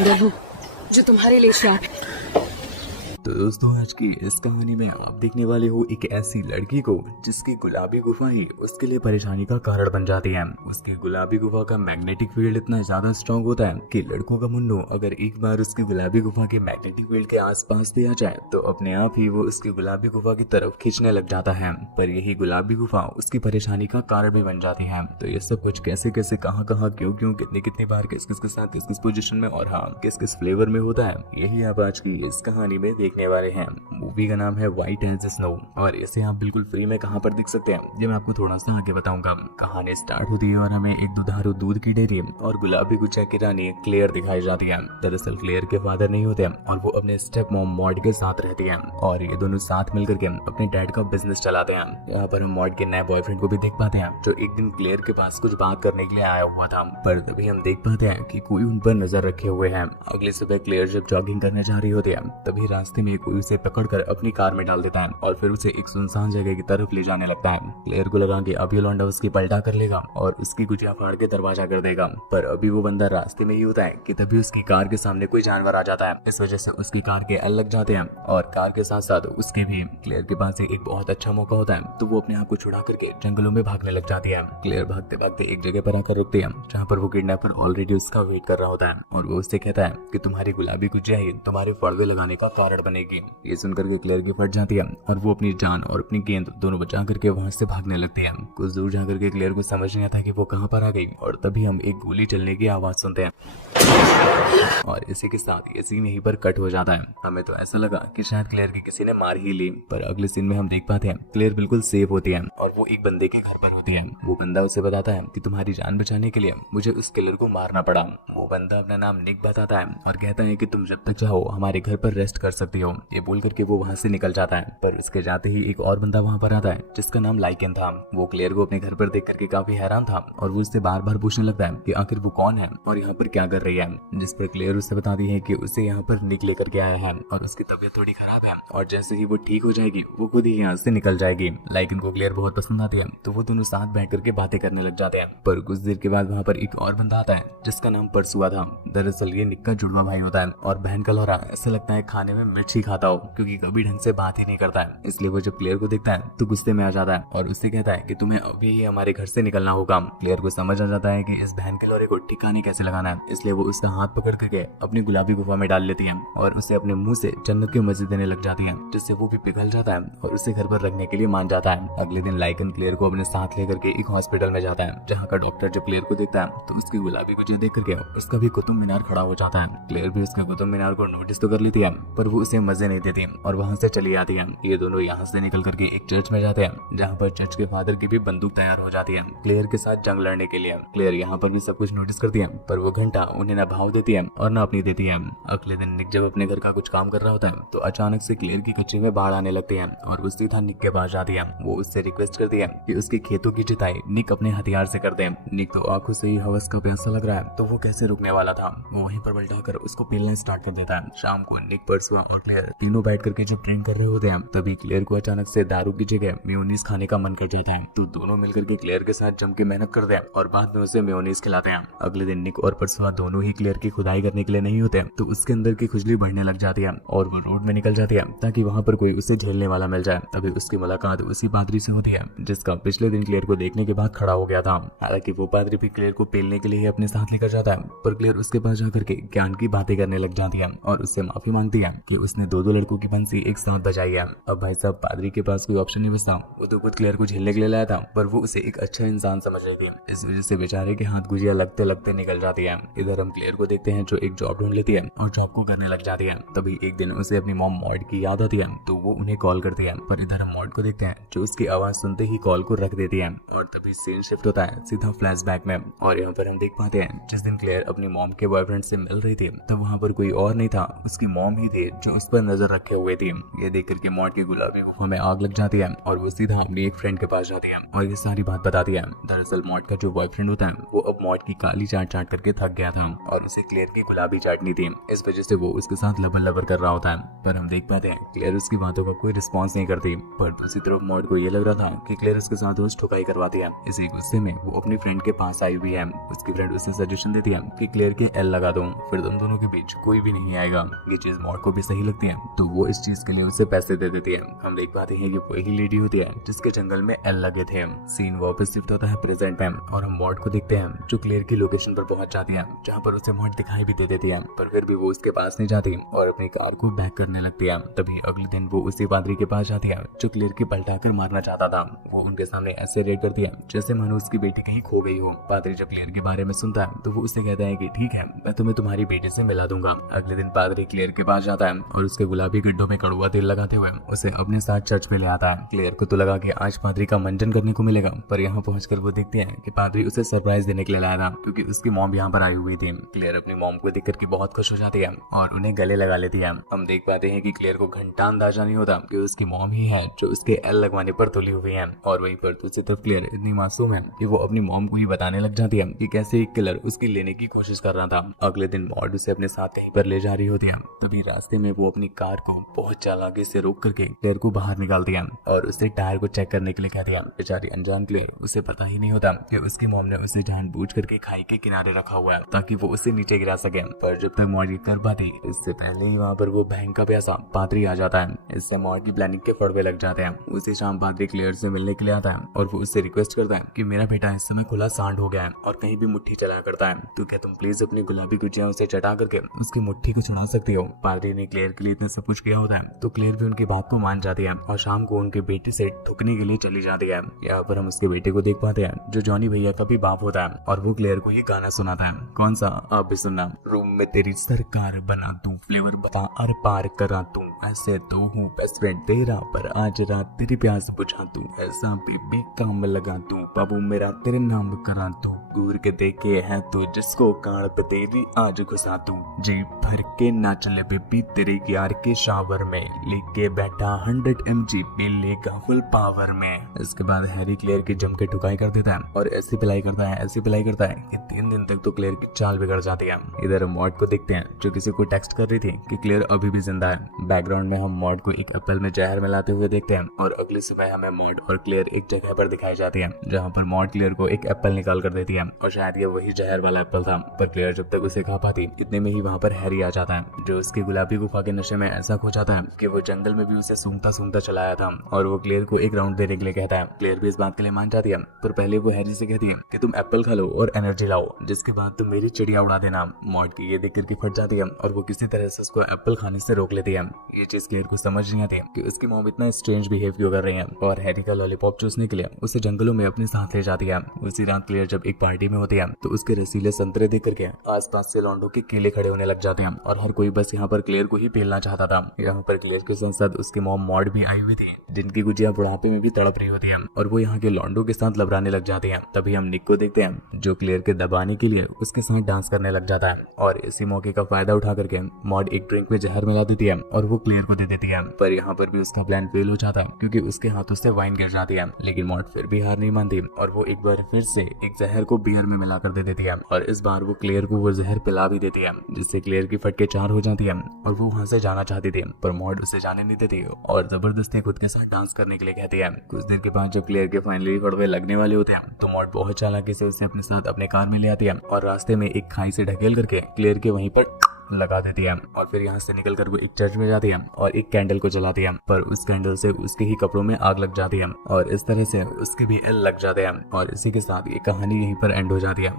देखो जो तुम्हारे लिए शाप है। तो दोस्तों आज की इस कहानी में आप देखने वाले हो एक ऐसी लड़की को जिसकी गुलाबी गुफा ही उसके लिए परेशानी का कारण बन जाती है। उसकी गुलाबी गुफा का मैग्नेटिक फील्ड इतना ज्यादा स्ट्रांग होता है कि लड़कों का मुन्नू अगर एक बार उसकी गुलाबी गुफा के मैग्नेटिक फील्ड के आसपास भी आ जाए तो अपने आप ही वो उसकी गुलाबी गुफा की तरफ खींचने लग जाता है। पर यही गुलाबी गुफा उसकी परेशानी का कारण भी बन जाती है। तो ये सब कुछ कैसे कैसे कहाँ कहाँ क्यों क्यों कितनी कितनी बार किस किस के साथ किस किस पोजीशन में और हाँ किस किस फ्लेवर में होता है, यही आप आज की इस कहानी में देखने वाले हैं। मूवी का नाम है व्हाइट एज स्नो और इसे आप बिल्कुल फ्री में कहां पर देख सकते हैं ये मैं आपको थोड़ा सा आगे बताऊंगा। कहानी स्टार्ट होती है और हमें एक दुधारू दूध की डेयरी और गुलाबी गुच्छा की रानी क्लेयर दिखाई जाती है। दरअसल क्लेयर के फादर नहीं होते और वो अपने स्टेप मॉम मॉड के साथ रहती है और ये दोनों साथ मिलकर के अपने डैड का बिजनेस चलाते हैं। यहाँ पर हम मॉड के नए बॉयफ्रेंड को भी देख पाते हैं जो एक दिन क्लेयर के पास कुछ बात करने के लिए आया हुआ था। पर तभी हम देख पाते हैं कि कोई उन पर नजर रखे हुए है। अगली सुबह क्लेयर जब जॉगिंग करने जा रही होती है तभी रास्ते में कोई उसे पकड़कर अपनी कार में डाल देता है और फिर उसे एक सुनसान जगह की तरफ ले जाने लगता है। क्लेयर को लगा कि अब ये लौंडा उसकी पलटा कर लेगा और उसकी गुजिया फाड़ के दरवाजा कर देगा। पर अभी वो बंदा रास्ते में ही होता है कि तभी उसकी कार के सामने कोई जानवर आ जाता है। इस वजह से उसकी कार के अल लग जाते हैं और कार के साथ साथ उसके भी। क्लेयर के पास एक बहुत अच्छा मौका होता है तो वो अपने आप को छुड़ा करके जंगलों में भागने लग जाती है। क्लेयर भागते भागते एक जगह पर आकर रुकती है जहाँ पर वो किडनैपर ऑलरेडी उसका वेट कर रहा होता है और वो उससे कहता है कि तुम्हारी गुलाबी गुजिया ही तुम्हारे फड़वे लगाने का कारण बनेगी। ये सुनकर के क्लेयर की फट जाती है और वो अपनी जान और अपनी गेंद दोनों बचा करके वहां से भागने लगती है। कुछ दूर जाकर के क्लेयर को समझ नहीं आता कि वो कहां पर आ गई और तभी हम एक गोली चलने की आवाज सुनते हैं और इसी के साथ ये सीन यहीं पर कट हो जाता है। हमें तो ऐसा लगा कि शायद क्लेयर की किसी ने मार ही ली, पर अगले सीन में हम देख पाते हैं क्लेयर बिल्कुल सेफ होती है और वो एक बंदे के घर पर होती है। वो बंदा उसे बताता है कि तुम्हारी जान बचाने के लिए मुझे उस किलर को मारना पड़ा। वो बंदा अपना नाम निक बताता है और कहता है कि तुम जब तक चाहो हमारे घर पर रेस्ट कर सकती हो। ये बोल करके वो वहाँ से निकल जाता है। पर उसके जाते ही एक और बंदा वहाँ पर आता है जिसका नाम लाइकन था। वो क्लेयर को अपने घर पर देख करके काफी हैरान था और वो उससे बार बार पूछने लगता है कि आखिर वो कौन है और यहाँ पर क्या कर रही है। जिस पर क्लेयर उससे बताती है कि उसे यहाँ पर निक लेकर के आया है और उसकी तबीयत थोड़ी खराब है और जैसे ही वो ठीक हो जाएगी वो खुद ही यहाँ से निकल जाएगी। लाइकन को क्लेयर बहुत पसंद आती है तो वो दोनों साथ बैठ करके बातें करने लग जाते हैं। पर कुछ देर के बाद वहाँ पर एक और बंदा आता है जिसका नाम परसुआ था। दरअसल ये निक का जुड़वा भाई होता है और बहन का लौरा ऐसा लगता है खाने में मिर्च ही खाता हो क्योंकि कभी ढंग से बात ही नहीं करता है। इसलिए वो जब क्लेयर को देखता है तो गुस्से में आ जाता है और उससे कहता है कि तुम्हें अभी ही हमारे घर से निकलना होगा। क्लेयर को समझ आ जाता है कि इस बहन के लौरे को ठिकाने कैसे लगाना है, इसलिए वो उसका हाथ पकड़ करके अपनी गुलाबी गुफा में डाल लेती है और उसे अपने मुंह से जन्नत के मजे देने लग जाती है जिससे वो भी पिघल जाता है और उसे घर पर रखने के लिए मान जाता है। अगले दिन लाइकन क्लेयर को अपने साथ लेकर के एक हॉस्पिटल में जाता है जहाँ का डॉक्टर जब क्लेयर को देखता है तो उसकी गुलाबी गुजिया देख करके उसका भी कुतुब मीनार खड़ा हो जाता है। क्लेयर भी उसका कुतुब मीनार को नोटिस तो कर लेती है पर वो उसे मजे नहीं देती और वहाँ से चली आती है। ये दोनों यहाँ से निकल करके एक चर्च में जाते हैं जहाँ पर चर्च के फादर की भी बंदूक तैयार हो जाती है क्लेयर के साथ जंग लड़ने के लिए। क्लेयर यहाँ पर भी सब कुछ नोटिस करती है पर वो घंटा उन्हें न भाव देती है और न अपनी देती है। अगले दिन निक जब अपने घर का कुछ काम कर रहा होता है तो अचानक से क्लेयर की कच्ची में बाढ़ आने लगती है और वो सीधा निक के पास जाती है। वो उससे रिक्वेस्ट करती है कि उसके खेतों की जुताई निक अपने हथियार से कर दे। निक तो आंखों से ही हवस का प्यासा लग रहा है तो वो कैसे रुकने वाला था। वो वहीं पर पलटाकर उसको पेलना स्टार्ट कर देता है। शाम को निक, परसुआ और क्लेयर तीनों बैठ करके जब ड्रिंक कर रहे होते हैं तभी क्लेयर को अचानक से दारू की जगह मेयोनीज खाने का मन कर जाता है तो दोनों मिलकर के क्लेयर के साथ जम के मेहनत करते हैं और बाद में उसे मेयोनीज खिलाते हैं। अगले दिन निक और परसुआ दोनों ही क्लेयर की खुदाई करने के लिए नहीं होते तो उसके अंदर की खुजली बढ़ने लग जाती है और वो रोड में निकल जाती है ताकि वहाँ पर कोई उसे झेलने वाला मिल जाए। तभी उसकी मुलाकात उसी पादरी से होती है जिसका पिछले दिन क्लेयर को देखने के बाद खड़ा हो गया था। हालांकि वो पादरी भी क्लेयर को पेलने के लिए अपने साथ लेकर जाता है पर क्लेयर उसके पास जाकर के ज्ञान की बातें करने लग जाती है और उससे माफी मांगती है कि उसने दो लड़कों की बंसी एक साथ बजाई है। अब भाई साहब पादरी के पास कोई ऑप्शन नहीं बचता। वो तो खुद क्लेयर को झेलने के लिए लाया था पर वो उसे एक अच्छा इंसान समझ रही थी। इस वजह से बेचारे के हाथ गुजिया लगते लगते निकल जाती है। इधर हम क्लेयर को देखते हैं जो एक जॉब ढूंढ लेती है और जॉब को करने लग जाती है। तभी एक दिन उसे अपनी मॉम मॉड की याद आती है तो वो उन्हें कॉल करती है पर इधर हम मॉड को देखते हैं जो उसकी आवाज सुनते ही कॉल को रख देती है और तभी सीन शिफ्ट होता है सीधा फ्लैशबैक में और यहाँ पर हम देख पाते हैं जिस दिन क्लेयर अपनी मॉम के बॉयफ्रेंड से मिल रही थी तब वहाँ पर कोई और नहीं था, उसकी मॉम ही थी जो उस पर नजर रखे हुए थी। ये देख करके मॉड की गुलाबी गुफा में आग लग जाती है और वो सीधा अपनी एक फ्रेंड के पास जाती है और ये सारी बात बताती है। दरअसल मॉड का जो बॉयफ्रेंड होता है वो अब मॉड की काली चाट चाट करके थक गया था और उसे क्लेयर की गुलाबी चाटनी थी। इस वजह से वो उसके साथ लबर लबर कर रहा होता है, पर हम देख पाते हैं क्लेयर उसकी बातों का कोई रिस्पॉन्स नहीं करती। पर दूसरी तरफ मॉड को ये लग रहा था कि क्लेयर उसके साथ रोज ठुकाई करवाती है। इसी गुस्से में वो अपनी फ्रेंड के पास आई हुई है। उसकी फ्रेंड उसे सजेशन देती है कि क्लेयर के एल लगा दो, फिर तुम दोनों के बीच कोई भी नहीं आएगा। ये चीज मॉड को भी सही लगती है तो वो इस चीज के लिए उसे पैसे दे देती है। हम देख पाते हैं कि वही लेडी होती है जिसके जंगल में एल लगे थे। सीन वापस शिफ्ट होता है प्रेजेंट में और हम मॉड को देखते हैं जो क्लेयर की लोकेशन पर पहुंच जाती है, जहाँ पर उसे मॉड दिखाई भी दे देती है, पर फिर भी वो उसके पास नहीं जाती और अपनी कार को बैक करने लगती है। तभी अगले दिन वो उसी पादरी के पास जाती है जो क्लेयर की पलटा कर मारना चाहता था। वो उनके सामने ऐसे रेड करती है जैसे मानो उसकी बेटी कहीं खो गई हो। पादरी जब क्लेयर के बारे में सुनता है तो वो उससे कहता है कि ठीक है, मैं तुम्हें तुम्हारी बेटी से मिला दूंगा। अगले दिन पादरी क्लेयर के पास जाता है और उसके गुलाबी गड्ढों में कड़वा तेल लगाते हुए उसे अपने साथ चर्च में ले आता है। क्लेयर को तो लगा कि आज पादरी का मंजन करने को मिलेगा, पर यहाँ पहुंचकर वो देखते हैं कि पादरी उसे सरप्राइज देने के लिए लाया था क्योंकि उसकी मॉम यहाँ पर आई हुई थी। क्लेयर अपनी मॉम को देखकर की बहुत खुश हो जाती है और उन्हें गले लगा लेती है। हम देख पाते हैं कि क्लेयर को घंटा अंदाजा नहीं होता कि उसकी मॉम ही है जो उसके एल लगवाने पर तुली हुई है। और वहीं पर दूसरी तरफ क्लेयर इतनी मासूम है कि वो अपनी मॉम को ही बताने लग जाती है कि कैसे एक किलर उसकी लेने की कोशिश कर रहा था। अगले दिन मॉड उसे अपने साथ कहीं पर ले जा रही होती है। तभी रास्ते में वो अपनी कार को बहुत चालाकी से रोक करके क्लेयर को बाहर निकालती है और उससे टायर को चेक करने के लिए कहती है। बेचारी अनजान क्लेयर, उसे पता ही नहीं होता कि उसकी मॉम ने उसे जानबूझ करके खाई के किनारे रखा हुआ है ताकि वो उसे नीचे गिरा सके। पर जब तक मॉड ये कर पाती इससे पहले ही वहाँ पर वो बहन का प्यासा पादरी आ जाता है। इससे मॉड की प्लानिंग के फड़वे लग जाते हैं। उसी शाम पादरी क्लेयर से मिलने के लिए आता है और वो उससे रिक्वेस्ट करता है कि मेरा बेटा इस समय खुला सांड हो गया है और कहीं भी मुट्ठी चलाया करता है, तो क्या तुम प्लीज अपनी गुलाबी गुजिया उसे चटा करके उसकी मुट्ठी को छुड़ा सकती हो। पादरी ने क्लेयर के लिए इतना सब कुछ किया होता है तो क्लेयर भी उनकी बात को मान जाती है और शाम को उनके बेटे से ठुकने के लिए चली जाती है। यहाँ पर हम उसके बेटे को देख पाते हैं जो जॉनी भैया का भी बाप होता है और वो क्लेयर को ये गाना सुनाता है। कौन सा? आप भी सुनना। रूम में तेरी सरकार बना दूं, फ्लेवर बता अर पार करा दूं, ऐसे तो हूँ बेस्ट फ्रेंड तेरा, पर आज रात तेरी प्यास बुझा दूं, ऐसा बेबी काम लगा दूं, बाबू मेरा तेरे नाम करा दूं, घूर के देखे है तू जिसको कान पे तेरी आज घुसा दूं, जी भर के नाच ले बेबी तेरे यार के शावर में, लेके बैठा 100 mg पी लेगा फुल पावर में। इसके बाद हैरी क्लेयर की जम के ठुकाई कर देता है और ऐसी पिलाई करता है कि 3 दिन तक तो क्लेयर की चाल बिगड़ जाती है। इधर मॉड को देखते हैं जो किसी को टेक्स्ट कर रही थी कि क्लेयर अभी भी जिंदा है। बैकग्राउंड में हम मॉड को एक एप्पल में जहर मिलाते हुए देखते हैं और अगली सुबह हमें मॉड और क्लेयर एक जगह पर दिखाई जाती है जहाँ पर मॉड क्लेयर को एक एप्पल निकाल कर देती है और शायद ये वही जहर वाला एप्पल था। पर क्लेयर जब तक उसे खा पाती इतने में ही वहाँ पर हैरी आ जाता है जो उसकी गुलाबी गुफा के नशे में ऐसा खो जाता है कि वो जंगल में भी उसे सूंघता सूंघता चलाया था और वो क्लेयर को एक राउंड देने के लिए कहता है। क्लेयर भी इस बात के लिए मान जाती है, पर पहले वो हैरी से कहती है कि तुम एप्पल खा लो और एनर्जी लाओ, जिसके बाद तुम मेरी चिड़िया उड़ा देना। मॉड की ये देख करके फट जाती है और वो किसी तरह से उसको एप्पल खाने से रोक लेती है। ये चीज क्लेयर को समझ नहीं आती कि उसकी मॉम इतना स्ट्रेंज बिहेव क्यों कर रही है और हैरी का लॉलीपॉप चूसने के लिए उसे जंगलों में अपने साथ ले जाती है। उसी रात क्लेयर जब एक पार्टी में होती है तो उसके रसीले संतरे देख करके आसपास से लौंडों के केले खड़े होने लग जाते हैं और हर कोई बस यहाँ पर क्लेयर को ही पेलना चाहता था। यहाँ पर क्लेयर के साथ साथ उसकी मॉम मॉड भी आई हुई थी जिनकी गुजिया बुढ़ापे में भी तड़प रही होती है और वो यहाँ के लौंडों के साथ लबराने लग जाते हैं। तभी हम निक को देखते हैं जो क्लेयर के दबाने के लिए उसके साथ डांस करने लग जाता है और इसी मौके का फायदा उठा करके मॉड एक ड्रिंक में जहर मिला देती है और वो क्लेयर को दे देती है। पर यहाँ पर भी उसका प्लान फेल हो जाता है क्योंकि उसके हाथों से वाइन गिर जाती है, लेकिन मॉड फिर भी हार नहीं मानती और वो एक बार फिर से एक जहर को बियर में मिलाकर दे देती है और इस बार वो क्लेयर को वो जहर पिला भी देती है जिससे क्लेयर की फटके 4 हो जाती है और वो वहाँ से जाना चाहती थी पर मॉड उसे जाने नहीं देती और जबरदस्ती खुद के साथ डांस करने के लिए कहती है। कुछ देर के बाद जब क्लेयर के फाइनली फड़वे लगने वाले होते हैं तो मॉड बहुत चालाकी से उसे अपने साथ अपने कार में ले आती है और रास्ते में एक खाई से ढकेल करके क्लेयर के वहीं पर लगा देती है और फिर यहाँ से निकलकर वो एक चर्च में जाती है और एक कैंडल को जलाती है, पर उस कैंडल से उसके ही कपड़ों में आग लग जाती है और इस तरह से उसके भी एल लग जाते हैं और इसी के साथ ये कहानी यहीं पर एंड हो जाती है।